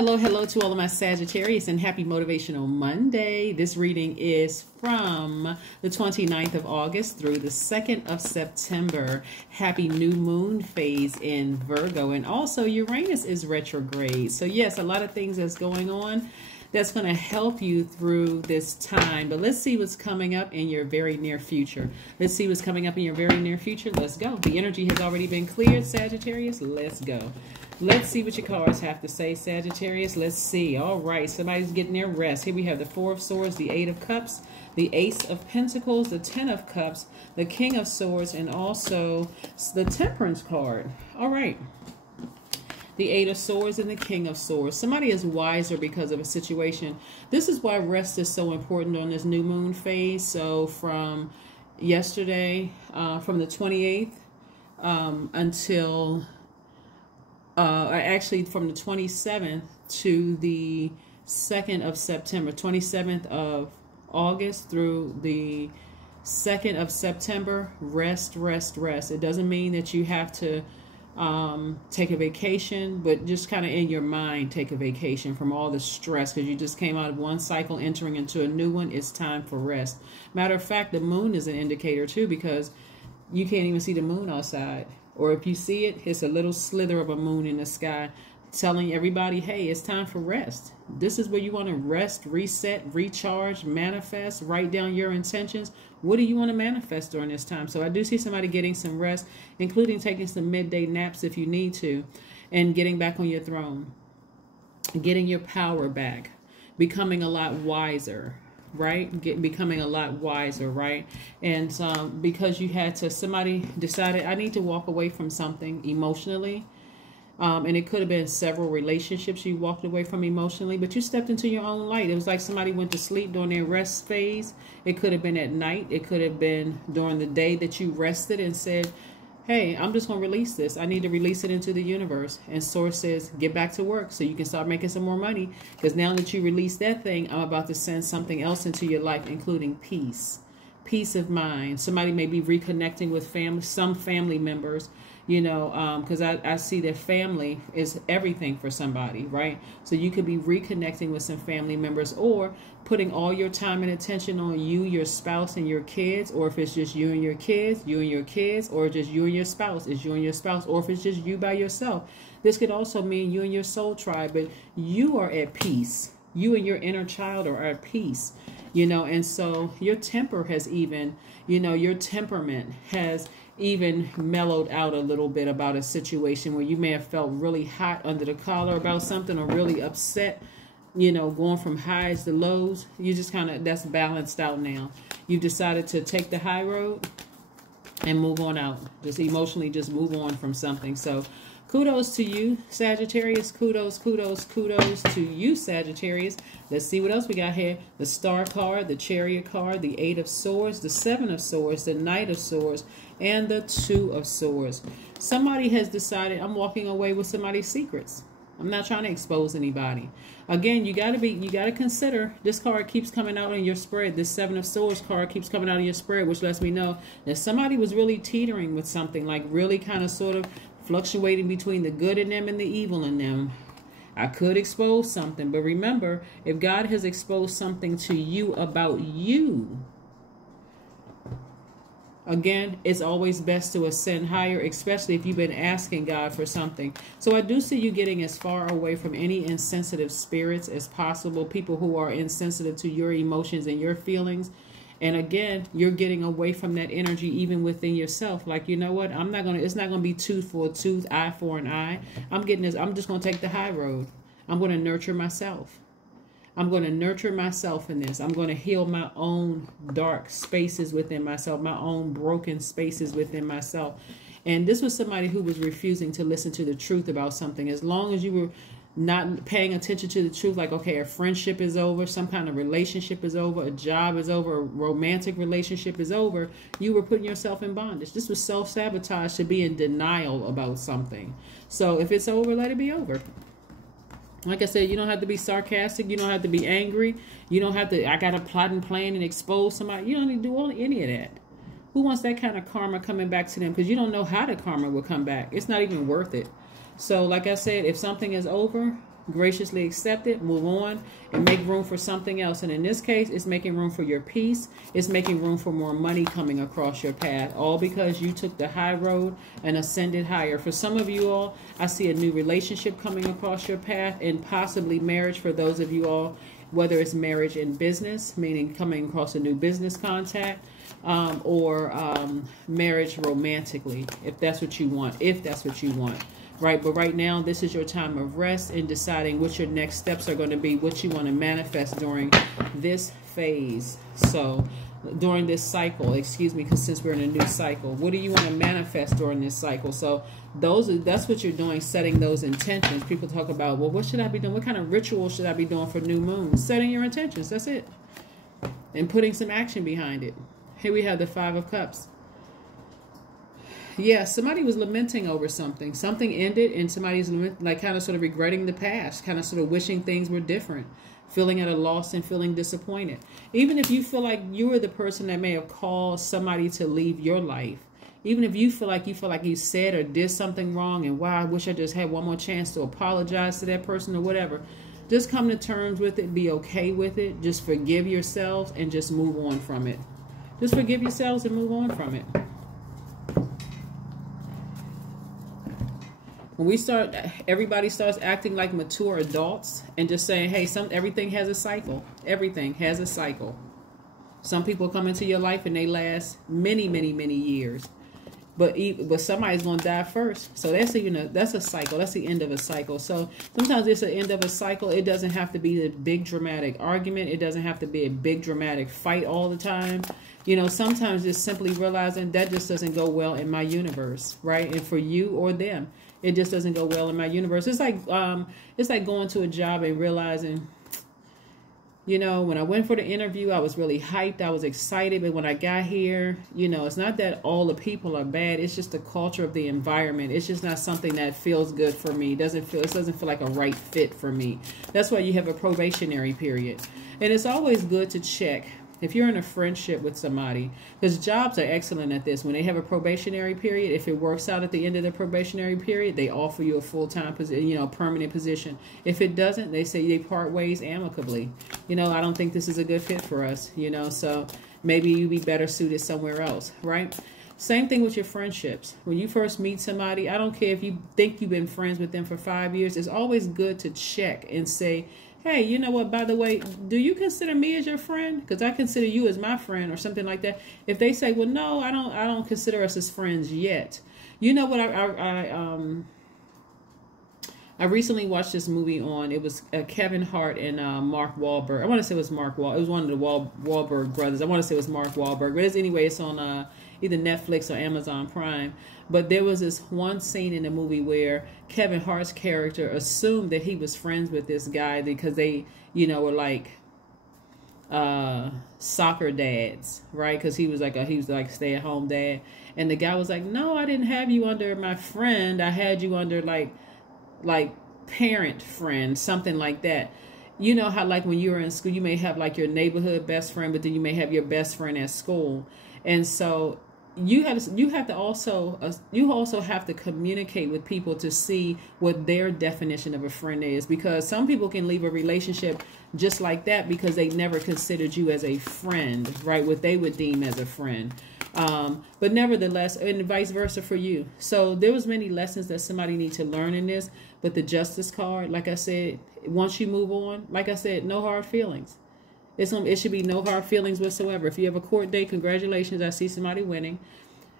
Hello to all of my Sagittarius and happy Motivational Monday. This reading is from the 29th of August through the 2nd of September. Happy new moon phase in Virgo, and also Uranus is retrograde. So yes, a lot of things that's going on that's going to help you through this time. But let's see what's coming up in your very near future. Let's see what's coming up in your very near future. Let's go. The energy has already been cleared, Sagittarius. Let's go. Let's see what your cards have to say, Sagittarius. Let's see. All right, somebody's getting their rest. Here we have the Four of Swords, the Eight of Cups, the Ace of Pentacles, the Ten of Cups, the King of Swords, and also the Temperance card. All right. The Eight of Swords and the King of Swords. Somebody is wiser because of a situation. This is why rest is so important on this new moon phase. So from yesterday, from the 28th until... actually from the 27th to the 2nd of September, 27th of August through the 2nd of September, rest. It doesn't mean that you have to take a vacation, but just kind of in your mind, take a vacation from all the stress because you just came out of one cycle, entering into a new one. It's time for rest. Matter of fact, the moon is an indicator too, because you can't even see the moon outside. Or if you see it, it's a little slither of a moon in the sky telling everybody, hey, it's time for rest. This is where you want to rest, reset, recharge, manifest, write down your intentions. What do you want to manifest during this time? So I do see somebody getting some rest, including taking some midday naps if you need to, and getting back on your throne, getting your power back, becoming a lot wiser. Right? Becoming a lot wiser, right? And because you had to, somebody decided, I need to walk away from something emotionally. And it could have been several relationships you walked away from emotionally, but you stepped into your own light. It was like somebody went to sleep during their rest phase. It could have been at night. It could have been during the day that you rested and said, hey, I'm just going to release this. I need to release it into the universe. And Source says, get back to work so you can start making some more money. Because now that you release that thing, I'm about to send something else into your life, including peace. Peace of mind. Somebody may be reconnecting with family, some family members, you know, because I see that family is everything for somebody, right? So you could be reconnecting with some family members, or putting all your time and attention on you, your spouse, and your kids. Or if it's just you and your kids, or just you and your spouse, it's you and your spouse. Or if it's just you by yourself. This could also mean you and your soul tribe, but you are at peace. You and your inner child are at peace, you know, and so your temper has even, you know, your temperament has even mellowed out a little bit about a situation where you may have felt really hot under the collar about something, or really upset, you know, going from highs to lows. You just kind of, that's balanced out now. You've decided to take the high road and move on out. Just emotionally, just move on from something. So kudos to you, Sagittarius. Kudos to you, Sagittarius. Let's see what else we got here. The Star card, the Chariot card, the Eight of Swords, the Seven of Swords, the Knight of Swords, and the Two of Swords. Somebody has decided, I'm walking away with somebody's secrets. I'm not trying to expose anybody. Again, you got to consider, this card keeps coming out in your spread. This Seven of Swords card keeps coming out in your spread, which lets me know that somebody was really teetering with something, like really kind of sort of fluctuating between the good in them and the evil in them. I could expose something, but remember, if God has exposed something to you about you, again, it's always best to ascend higher, especially if you've been asking God for something. So I do see you getting as far away from any insensitive spirits as possible, people who are insensitive to your emotions and your feelings. And again, you're getting away from that energy even within yourself. Like, you know what? It's not going to be tooth for a tooth, eye for an eye. I'm just going to take the high road. I'm going to nurture myself. I'm going to nurture myself in this. I'm going to heal my own dark spaces within myself, my own broken spaces within myself. And this was somebody who was refusing to listen to the truth about something. As long as you were not paying attention to the truth, like, okay, a friendship is over, some kind of relationship is over, a job is over, a romantic relationship is over, you were putting yourself in bondage. This was self-sabotage, to be in denial about something. So if it's over, let it be over. Like I said, you don't have to be sarcastic. You don't have to be angry. You don't have to, I got to plot and plan and expose somebody. You don't need to do any of that. Who wants that kind of karma coming back to them? Because you don't know how the karma will come back. It's not even worth it. So like I said, if something is over, graciously accept it, move on, and make room for something else. And in this case, it's making room for your peace. It's making room for more money coming across your path, all because you took the high road and ascended higher. For some of you all, I see a new relationship coming across your path, and possibly marriage for those of you all, whether it's marriage in business, meaning coming across a new business contact, or marriage romantically, if that's what you want, right? But right now, this is your time of rest and deciding what your next steps are going to be, what you want to manifest during this phase. So during this cycle, excuse me, because since we're in a new cycle, what do you want to manifest during this cycle? So that's what you're doing, setting those intentions. People talk about, well, what should I be doing? What kind of ritual should I be doing for new moon? Setting your intentions. That's it. And putting some action behind it. Here we have the 5 of Cups. Yeah, somebody was lamenting over something. Something ended, and somebody's like kind of sort of regretting the past, kind of sort of wishing things were different, feeling at a loss and feeling disappointed. Even if you feel like you were the person that may have caused somebody to leave your life, even if you feel like you said or did something wrong, and wow, I wish I just had one more chance to apologize to that person or whatever, just come to terms with it, be okay with it, just forgive yourselves and just move on from it. Just forgive yourselves and move on from it. When we start, everybody starts acting like mature adults and just saying, hey, everything has a cycle. Everything has a cycle. Some people come into your life and they last many, many, many years. But somebody's going to die first. So that's a cycle. That's the end of a cycle. So sometimes it's the end of a cycle. It doesn't have to be a big dramatic argument. It doesn't have to be a big dramatic fight all the time. You know, sometimes just simply realizing that just doesn't go well in my universe, right? And for you or them, it just doesn't go well in my universe. It's like going to a job and realizing, you know, when I went for the interview, I was really hyped. I was excited. But when I got here, you know, it's not that all the people are bad. It's just the culture of the environment. It's just not something that feels good for me. It doesn't feel like a right fit for me. That's why you have a probationary period. And it's always good to check if you're in a friendship with somebody, because jobs are excellent at this. When they have a probationary period, if it works out at the end of the probationary period, they offer you a full-time position, you know, permanent position. If it doesn't, they say they part ways amicably. You know, I don't think this is a good fit for us, you know, so maybe you'd be better suited somewhere else, right? Same thing with your friendships. When you first meet somebody, I don't care if you think you've been friends with them for 5 years, it's always good to check and say, hey, you know what, by the way, do you consider me as your friend? Because I consider you as my friend or something like that. If they say, well, no, I don't consider us as friends yet. You know what, I recently watched this movie on, it was Kevin Hart and Mark Wahlberg. I want to say it was Mark Wahlberg. It was one of the Wahlberg brothers. I want to say it was Mark Wahlberg. But anyway, it's on either Netflix or Amazon Prime. But there was this one scene in the movie where Kevin Hart's character assumed that he was friends with this guy because they, you know, were like soccer dads, right? Because he was like stay-at-home dad. And the guy was like, no, I didn't have you under my friend. I had you under like parent friend, something like that. You know how like when you were in school, you may have like your neighborhood best friend, but then you may have your best friend at school. And so you also have to communicate with people to see what their definition of a friend is, because some people can leave a relationship just like that because they never considered you as a friend, right? What they would deem as a friend. But nevertheless, and vice versa for you. So there was many lessons that somebody needs to learn in this, but the Justice card, like I said, once you move on, like I said, no hard feelings. It should be no hard feelings whatsoever. If you have a court date, congratulations. I see somebody winning.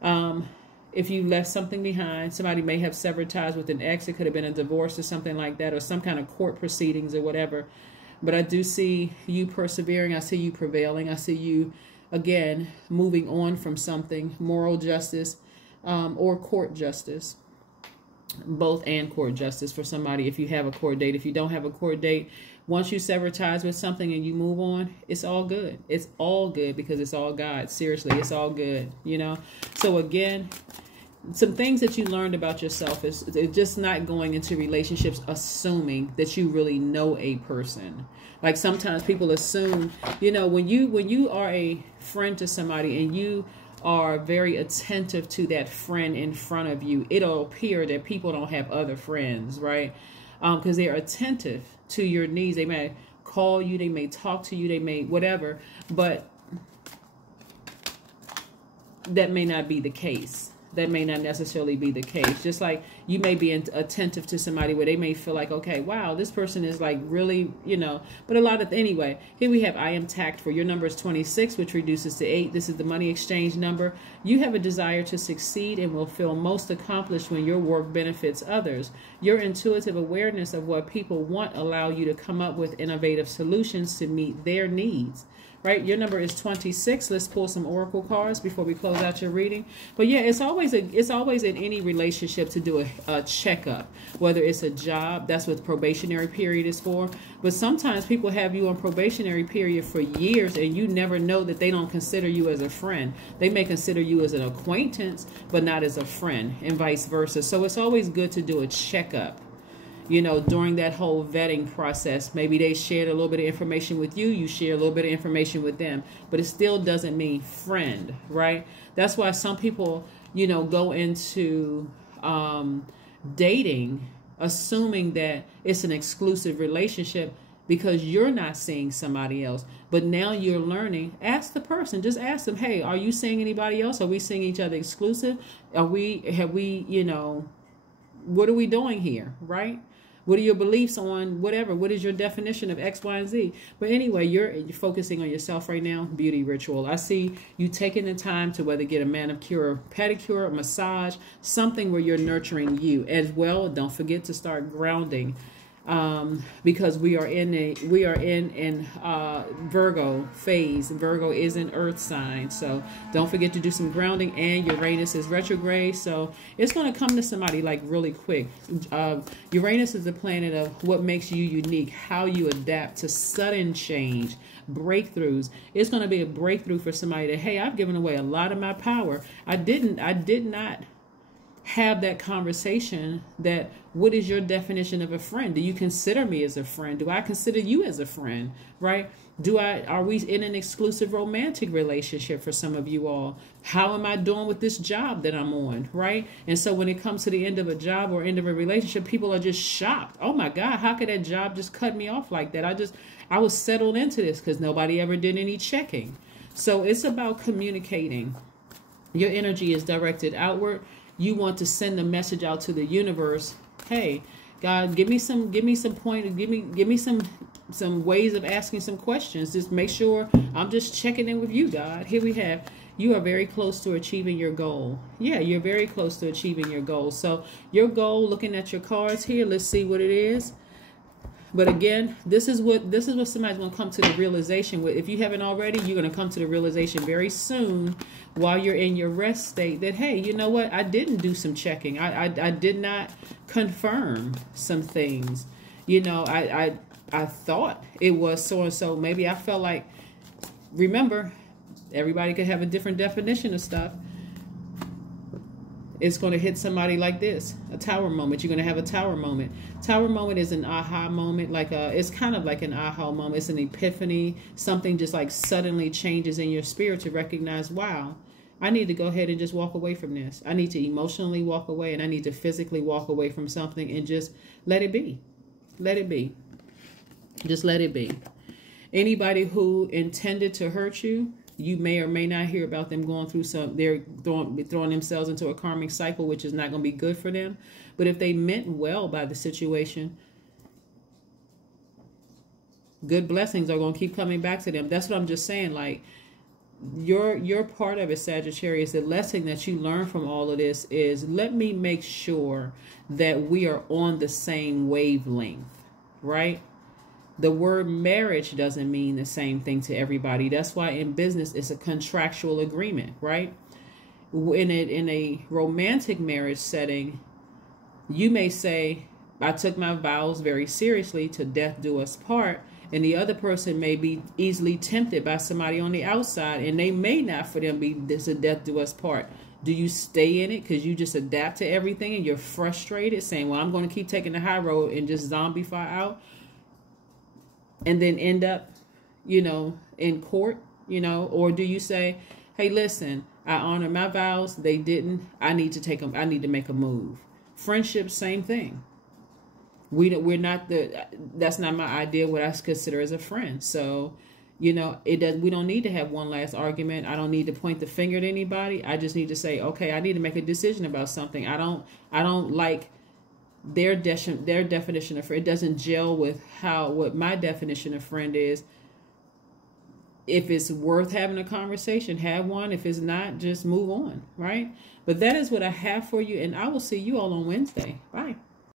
If you left something behind, somebody may have severed ties with an ex. It could have been a divorce or something like that, or some kind of court proceedings or whatever. But I do see you persevering. I see you prevailing. I see you, again, moving on from something, moral justice or court justice. Both and court justice for somebody if you have a court date. If you don't have a court date, once you sever ties with something and you move on, it's all good. It's all good because it's all God. Seriously, it's all good, you know? So again, some things that you learned about yourself is just not going into relationships assuming that you really know a person. Like sometimes people assume, you know, when you are a friend to somebody and you are very attentive to that friend in front of you, it'll appear that people don't have other friends, right? because they're attentive to your needs. They may call you, they may talk to you, they may whatever, but that may not be the case. That may not necessarily be the case. Just like you may be attentive to somebody where they may feel like, okay, wow, this person is like really, you know, but a lot of, anyway, here we have I am tactful. Your number is 26, which reduces to 8. This is the money exchange number. You have a desire to succeed and will feel most accomplished when your work benefits others. Your intuitive awareness of what people want allow you to come up with innovative solutions to meet their needs. Right? Your number is 26. Let's pull some oracle cards before we close out your reading. But yeah, it's always in any relationship to do a checkup, whether it's a job. That's what the probationary period is for. But sometimes people have you on probationary period for years and you never know that they don't consider you as a friend. They may consider you as an acquaintance, but not as a friend, and vice versa. So it's always good to do a checkup. You know, during that whole vetting process, maybe they shared a little bit of information with you, you share a little bit of information with them, but it still doesn't mean friend, right? That's why some people, you know, go into dating assuming that it's an exclusive relationship because you're not seeing somebody else. But now you're learning. Ask the person, just ask them, hey, are you seeing anybody else? Are we seeing each other exclusive? Have we, you know, what are we doing here, right? What are your beliefs on whatever? What is your definition of X, Y, and Z? But anyway, you're focusing on yourself right now. Beauty ritual. I see you taking the time to whether get a manicure or pedicure, a massage, something where you're nurturing you as well. Don't forget to start grounding. Because we are in Virgo phase. Virgo is an earth sign, so don't forget to do some grounding. And Uranus is retrograde, so it's going to come to somebody like really quick. Uranus is the planet of what makes you unique, how you adapt to sudden change, breakthroughs. It's going to be a breakthrough for somebody that, hey, I've given away a lot of my power. I did not have that conversation that what is your definition of a friend? Do you consider me as a friend? Do I consider you as a friend? Right? Are we in an exclusive romantic relationship for some of you all? How am I doing with this job that I'm on? Right? And so when it comes to the end of a job or end of a relationship, people are just shocked. Oh my God, how could that job just cut me off like that? I was settled into this because nobody ever did any checking. So it's about communicating. Your energy is directed outward. You want to send a message out to the universe. Hey, God, give me some point. Give me some ways of asking some questions. Just make sure I'm just checking in with you, God. Here we have, you are very close to achieving your goal. Yeah, you're very close to achieving your goal. So your goal, looking at your cards here, let's see what it is. But again, this is what somebody's going to come to the realization with. If you haven't already, you're going to come to the realization very soon while you're in your rest state that, hey, you know what? I didn't do some checking. I did not confirm some things. You know, I thought it was so-and-so. Maybe I felt like, remember, everybody could have a different definition of stuff. It's going to hit somebody like this, a tower moment. You're going to have a tower moment. Tower moment is an aha moment. It's kind of like an aha moment. It's an epiphany. Something just like suddenly changes in your spirit to recognize, wow, I need to go ahead and just walk away from this. I need to emotionally walk away, and I need to physically walk away from something and just let it be. Let it be. Just let it be. Anybody who intended to hurt you, you may or may not hear about them going through they're throwing themselves into a karmic cycle, which is not going to be good for them. But if they meant well by the situation, good blessings are going to keep coming back to them. That's what I'm just saying. Like, your part of it, Sagittarius, the lesson that you learn from all of this is, let me make sure that we are on the same wavelength, right? The word marriage doesn't mean the same thing to everybody. That's why in business, it's a contractual agreement, right? In a romantic marriage setting, you may say, I took my vows very seriously, to death do us part. And the other person may be easily tempted by somebody on the outside, and they may not for them be this a death do us part. Do you stay in it because you just adapt to everything and you're frustrated, saying, well, I'm going to keep taking the high road and just zombify out? And then end up, you know, in court, you know? Or do you say, hey, listen, I honor my vows. They didn't. I need to make a move. Friendship, same thing. We're not that's not my idea what I consider as a friend. So, you know, we don't need to have one last argument. I don't need to point the finger at anybody. I just need to say, okay, I need to make a decision about something. I don't like their definition of friend. It doesn't gel with what my definition of friend is. If it's worth having a conversation, have one. If it's not, just move on, right? But that is what I have for you, and I will see you all on Wednesday. Bye.